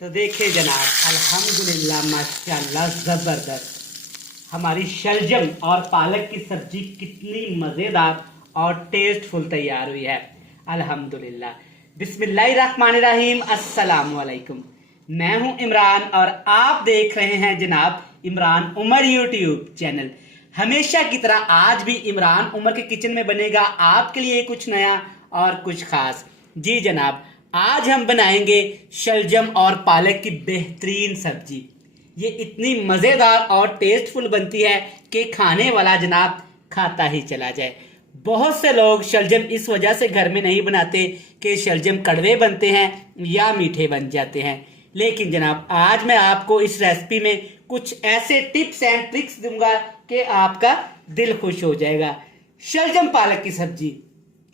तो देखिए जनाब, अल्हम्दुलिल्लाह माशाल्लाह ज़बरदस्त हमारी शलजम और पालक की सब्जी कितनी मज़ेदार और टेस्टफुल तैयार हुई है। अल्हम्दुलिल्लाह। बिस्मिल्लाहिर्रहमानिर्रहीम। अस्सलाम वालेकुम। मैं हूं इमरान और आप देख रहे हैं जनाब इमरान उमर यूट्यूब चैनल। हमेशा की तरह आज भी इमरान उमर के किचन में बनेगा आपके लिए कुछ नया और कुछ खास। जी जनाब, आज हम बनाएंगे शलजम और पालक की बेहतरीन सब्जी। ये इतनी मज़ेदार और टेस्टफुल बनती है कि खाने वाला जनाब खाता ही चला जाए। बहुत से लोग शलजम इस वजह से घर में नहीं बनाते कि शलजम कड़वे बनते हैं या मीठे बन जाते हैं, लेकिन जनाब आज मैं आपको इस रेसिपी में कुछ ऐसे टिप्स एंड ट्रिक्स दूंगा कि आपका दिल खुश हो जाएगा। शलजम पालक की सब्जी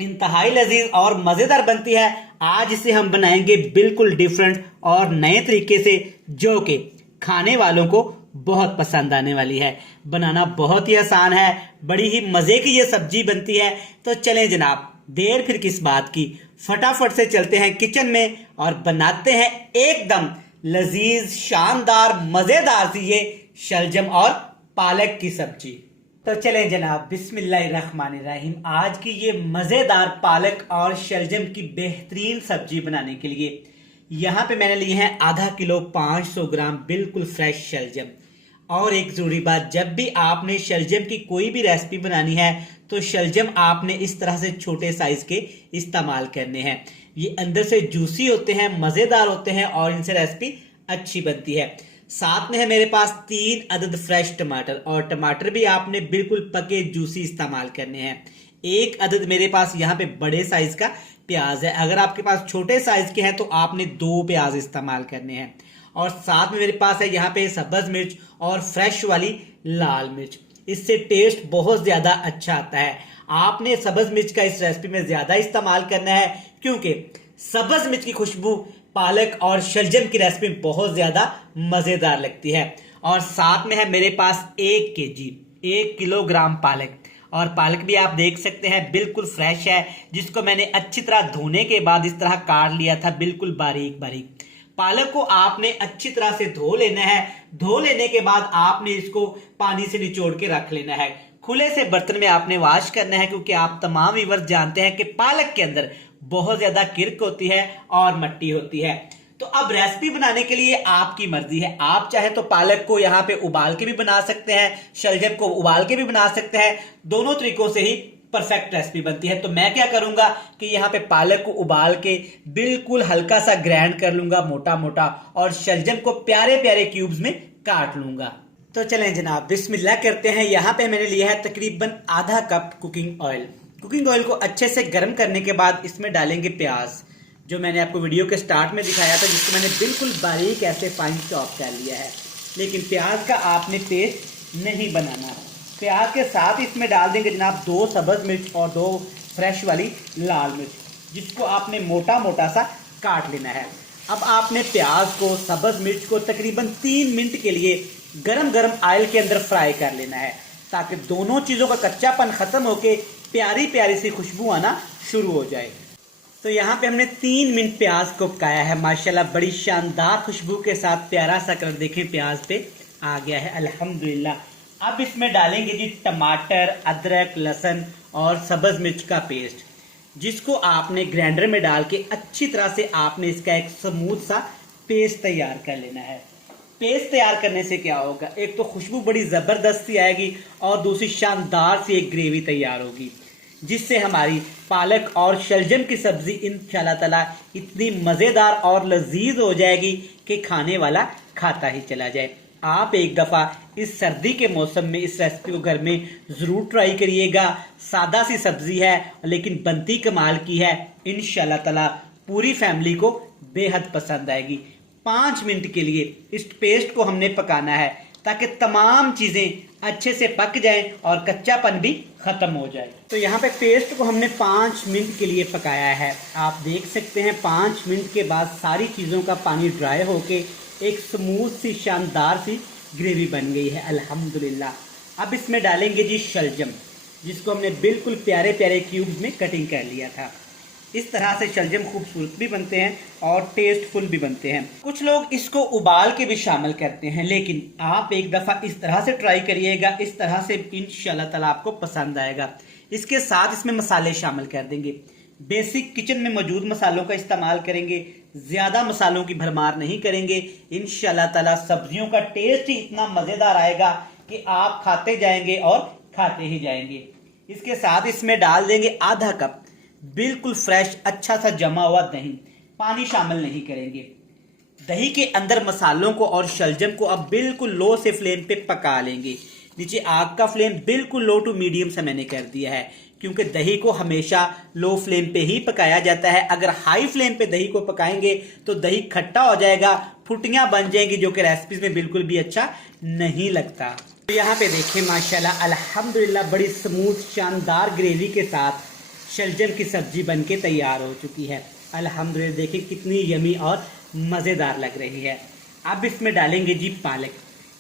इंतहाई लजीज और मज़ेदार बनती है। आज इसे हम बनाएंगे बिल्कुल डिफरेंट और नए तरीके से, जो कि खाने वालों को बहुत पसंद आने वाली है। बनाना बहुत ही आसान है, बड़ी ही मज़े की ये सब्जी बनती है। तो चलें जनाब, देर फिर किस बात की, फटाफट से चलते हैं किचन में और बनाते हैं एकदम लजीज शानदार मज़ेदार सी ये शलजम और पालक की सब्जी। तो चलें जनाब, बिस्मिल्लाहिर्रहमानिर्रहीम। आज की ये मज़ेदार पालक और शलजम की बेहतरीन सब्जी बनाने के लिए यहाँ पे मैंने लिए हैं आधा किलो 500 ग्राम बिल्कुल फ्रेश शलजम। और एक ज़रूरी बात, जब भी आपने शलजम की कोई भी रेसिपी बनानी है तो शलजम आपने इस तरह से छोटे साइज के इस्तेमाल करने हैं। ये अंदर से जूसी होते हैं, मज़ेदार होते हैं और इनसे रेसिपी अच्छी बनती है। साथ में है मेरे पास 3 अदद फ्रेश टमाटर, और टमाटर भी आपने बिल्कुल पके जूसी इस्तेमाल करने हैं। 1 अदद मेरे पास यहाँ पे बड़े साइज का प्याज है। अगर आपके पास छोटे साइज के हैं तो आपने 2 प्याज इस्तेमाल करने हैं। और साथ में मेरे पास है यहाँ पे सब्ज मिर्च और फ्रेश वाली लाल मिर्च। इससे टेस्ट बहुत ज्यादा अच्छा आता है। आपने सब्ज मिर्च का इस रेसिपी में ज्यादा इस्तेमाल करना है, क्योंकि सब्ज मिर्च की खुशबू पालक और शलजम की रेसिपी बहुत ज्यादा मजेदार लगती है। और साथ में है मेरे पास 1 किलोग्राम पालक, और पालक भी आप देख सकते हैं बिल्कुल फ्रेश है, जिसको मैंने अच्छी तरह धोने के बाद इस तरह काट लिया था बिल्कुल बारीक बारीक। पालक को आपने अच्छी तरह से धो लेना है। धो लेने के बाद आपने इसको पानी से निचोड़ के रख लेना है। खुले से बर्तन में आपने वॉश करना है, क्योंकि आप तमाम व्यूअर्स जानते हैं कि पालक के अंदर बहुत ज्यादा किरक होती है और मट्टी होती है। तो अब रेसिपी बनाने के लिए आपकी मर्जी है। आप चाहे तो पालक को यहाँ पे उबाल के भी बना सकते हैं, शलजम को उबाल के भी बना सकते हैं। दोनों तरीकों से ही परफेक्ट रेसिपी बनती है। तो मैं क्या करूंगा कि यहाँ पे पालक को उबाल के बिल्कुल हल्का सा ग्राइंड कर लूंगा मोटा मोटा, और शलजम को प्यारे प्यारे क्यूब्स में काट लूंगा। तो चलें जनाब, बिस्मिल्लाह करते हैं। यहाँ पे मैंने लिया है तकरीबन आधा cup cooking oil. Cooking oil को अच्छे से गर्म करने के बाद इसमें डालेंगे प्याज, जो मैंने आपको वीडियो के स्टार्ट में दिखाया था, जिसको मैंने बिल्कुल बारीक ऐसे फाइन चॉप कर लिया है। लेकिन प्याज का आपने पेस्ट नहीं बनाना। प्याज के साथ इसमें डाल देंगे जनाब 2 सब्ज मिर्च और 2 फ्रेश वाली लाल मिर्च, जिसको आपने मोटा मोटा सा काट लेना है। अब आपने प्याज को, सब्ज मिर्च को तकरीबन 3 मिनट के लिए गरम गरम ऑयल के अंदर फ्राई कर लेना है, ताकि दोनों चीज़ों का कच्चापन ख़त्म होके प्यारी प्यारी सी खुशबू आना शुरू हो जाए। तो यहाँ पे हमने 3 मिनट प्याज को पकाया है। माशाल्लाह बड़ी शानदार खुशबू के साथ प्यारा सा कलर देखें प्याज पे आ गया है, अल्हम्दुलिल्लाह। अब इसमें डालेंगे जी टमाटर, अदरक, लहसुन और सब्ज मिर्च का पेस्ट, जिसको आपने ग्राइंडर में डाल के अच्छी तरह से आपने इसका एक स्मूथ सा पेस्ट तैयार कर लेना है। पेस्ट तैयार करने से क्या होगा, एक तो खुशबू बड़ी ज़बरदस्त सी आएगी और दूसरी शानदार सी एक ग्रेवी तैयार होगी, जिससे हमारी पालक और शलजम की सब्जी इंशाल्लाह ताला इतनी मज़ेदार और लजीज हो जाएगी कि खाने वाला खाता ही चला जाए। आप एक दफ़ा इस सर्दी के मौसम में इस रेसिपी को घर में ज़रूर ट्राई करिएगा। सादा सी सब्जी है लेकिन बनती कमाल की है। इंशाल्लाह ताला पूरी फैमिली को बेहद पसंद आएगी। 5 मिनट के लिए इस पेस्ट को हमने पकाना है, ताकि तमाम चीज़ें अच्छे से पक जाएं और कच्चापन भी ख़त्म हो जाए। तो यहाँ पे पेस्ट को हमने 5 मिनट के लिए पकाया है। आप देख सकते हैं 5 मिनट के बाद सारी चीज़ों का पानी ड्राई होके एक स्मूथ सी शानदार सी ग्रेवी बन गई है, अल्हम्दुलिल्लाह। अब इसमें डालेंगे जी शलजम, जिसको हमने बिल्कुल प्यारे प्यारे क्यूब्स में कटिंग कर लिया था। इस तरह से शलजम खूबसूरत भी बनते हैं और टेस्टफुल भी बनते हैं। कुछ लोग इसको उबाल के भी शामिल करते हैं, लेकिन आप एक दफ़ा इस तरह से ट्राई करिएगा, इस तरह से इंशाल्लाह ताला आपको पसंद आएगा। इसके साथ इसमें मसाले शामिल कर देंगे, बेसिक किचन में मौजूद मसालों का इस्तेमाल करेंगे, ज़्यादा मसालों की भरमार नहीं करेंगे। इंशाल्लाह ताला सब्जियों का टेस्ट ही इतना मज़ेदार आएगा कि आप खाते जाएंगे और खाते ही जाएंगे। इसके साथ इसमें डाल देंगे आधा कप बिल्कुल फ्रेश अच्छा सा जमा हुआ दही, पानी शामिल नहीं करेंगे। दही के अंदर मसालों को और शलजम को अब बिल्कुल लो से फ्लेम पे पका लेंगे। नीचे आग का फ्लेम बिल्कुल लो टू मीडियम से मैंने कर दिया है, क्योंकि दही को हमेशा लो फ्लेम पे ही पकाया जाता है। अगर हाई फ्लेम पे दही को पकाएंगे तो दही खट्टा हो जाएगा, फुटियां बन जाएंगी, जो कि रेसिपीज में बिल्कुल भी अच्छा नहीं लगता। तो यहाँ पे देखिए माशाल्लाह अल्हम्दुलिल्लाह बड़ी स्मूथ शानदार ग्रेवी के साथ शलजम की सब्जी बनके तैयार हो चुकी है। अल्हम्दुलिल्लाह देखिए कितनी यमी और मज़ेदार लग रही है। अब इसमें डालेंगे जी पालक,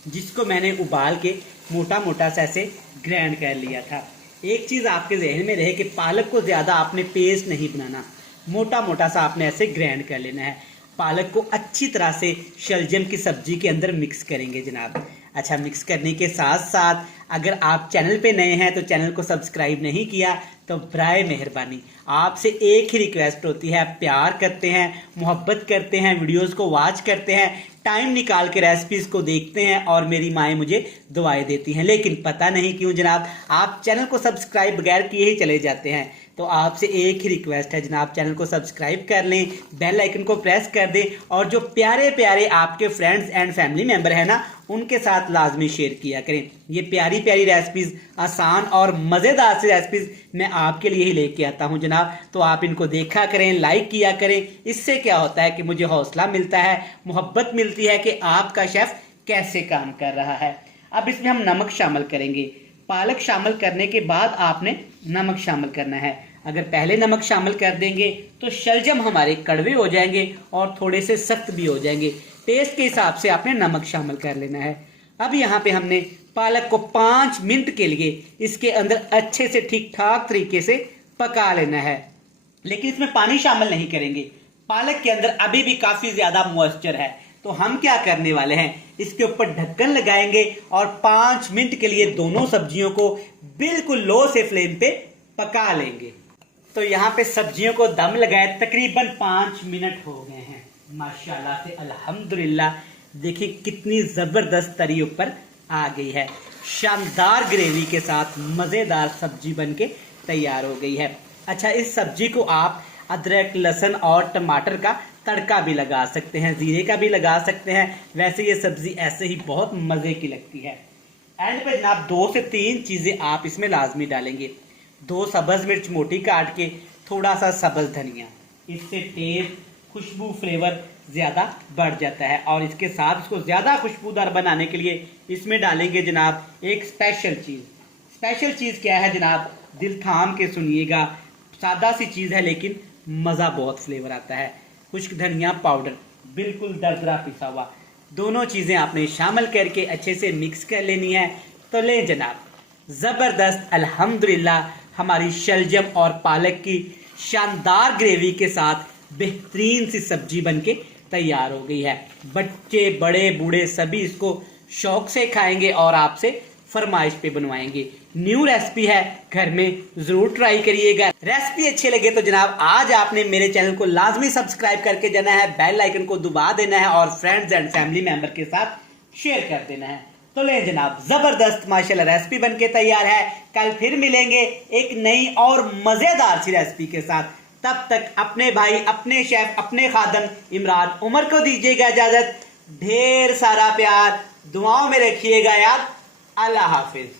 जिसको मैंने उबाल के मोटा मोटा सा ऐसे ग्राइंड कर लिया था। एक चीज़ आपके जहन में रहे कि पालक को ज़्यादा आपने पेस्ट नहीं बनाना, मोटा मोटा सा आपने ऐसे ग्राइंड कर लेना है। पालक को अच्छी तरह से शलजम की सब्जी के अंदर मिक्स करेंगे जनाब। अच्छा, मिक्स करने के साथ साथ अगर आप चैनल पे नए हैं तो चैनल को सब्सक्राइब नहीं किया तो बराए मेहरबानी आपसे एक ही रिक्वेस्ट होती है, प्यार करते हैं, मोहब्बत करते हैं, वीडियोस को वॉच करते हैं, टाइम निकाल के रेसिपीज़ को देखते हैं और मेरी माएँ मुझे दुआएं देती हैं, लेकिन पता नहीं क्यों जनाब आप चैनल को सब्सक्राइब बगैर किए ही चले जाते हैं। तो आपसे एक ही रिक्वेस्ट है जनाब, चैनल को सब्सक्राइब कर लें, बेल आइकन को प्रेस कर दें और जो प्यारे प्यारे आपके फ्रेंड्स एंड फैमिली मेंबर है ना, उनके साथ लाजमी शेयर किया करें। ये प्यारी प्यारी रेसिपीज़, आसान और मज़ेदार सी रेसिपीज़ मैं आपके लिए ही लेके आता हूँ जनाब। तो आप इनको देखा करें, लाइक किया करें। इससे क्या होता है कि मुझे हौसला मिलता है, मोहब्बत मिलती है कि आपका शेफ़ कैसे काम कर रहा है। अब इसमें हम नमक शामिल करेंगे। पालक शामिल करने के बाद आपने नमक शामिल करना है। अगर पहले नमक शामिल कर देंगे तो शलजम हमारे कड़वे हो जाएंगे और थोड़े से सख्त भी हो जाएंगे। टेस्ट के हिसाब से आपने नमक शामिल कर लेना है। अब यहाँ पे हमने पालक को 5 मिनट के लिए इसके अंदर अच्छे से ठीक ठाक तरीके से पका लेना है, लेकिन इसमें पानी शामिल नहीं करेंगे। पालक के अंदर अभी भी काफी ज्यादा मॉइस्चर है, तो हम क्या करने वाले हैं, इसके ऊपर ढक्कन लगाएंगे और 5 मिनट के लिए दोनों सब्जियों को बिल्कुल लो से फ्लेम पे पका लेंगे। तो यहाँ पे सब्जियों को दम लगाए तकरीबन 5 मिनट हो गए हैं। माशाल्लाह से अल्हम्दुलिल्लाह देखिए कितनी जबरदस्त तरी ऊपर आ गई है। शानदार ग्रेवी के साथ मजेदार सब्जी बनके तैयार हो गई है। अच्छा, इस सब्जी को आप अदरक, लहसुन और टमाटर का तड़का भी लगा सकते हैं, जीरे का भी लगा सकते हैं। वैसे ये सब्जी ऐसे ही बहुत मजे की लगती है। एंड पे जनाब 2 से 3 चीजें आप इसमें लाजमी डालेंगे। 2 सब्ज मिर्च मोटी काट के, थोड़ा सा सब्ज धनिया, इससे टेस्ट, खुशबू, फ्लेवर ज़्यादा बढ़ जाता है। और इसके साथ इसको ज़्यादा खुशबूदार बनाने के लिए इसमें डालेंगे जनाब एक स्पेशल चीज़। स्पेशल चीज़ क्या है जनाब, दिल थाम के सुनिएगा। सादा सी चीज़ है लेकिन मज़ा बहुत फ्लेवर आता है। खुश्क धनिया पाउडर बिल्कुल दरदरा पिसा हुआ, दोनों चीज़ें आपने शामिल करके अच्छे से मिक्स कर लेनी है। तो ले जनाब, ज़बरदस्त अल्हम्दुलिल्लाह हमारी शलजम और पालक की शानदार ग्रेवी के साथ बेहतरीन सी सब्जी बनके तैयार हो गई है। बच्चे, बड़े, बूढ़े सभी इसको शौक से खाएंगे और आपसे फरमाइश पे बनवाएंगे। न्यू रेसिपी है, घर में जरूर ट्राई करिएगा। रेसिपी अच्छी लगे तो जनाब आज आपने मेरे चैनल को लाजमी सब्सक्राइब करके जाना है, बेल आइकन को दबा देना है और फ्रेंड्स एंड फैमिली मेंबर के साथ शेयर कर देना है। तो ले जनाब, जबरदस्त माशाल्लाह रेसिपी बनके तैयार है। कल फिर मिलेंगे एक नई और मजेदार सी रेसिपी के साथ। तब तक अपने भाई, अपने शेफ, अपने खादम इमरान उमर को दीजिएगा इजाजत। ढेर सारा प्यार, दुआओं में रखिएगा याद। अल्लाह हाफिज।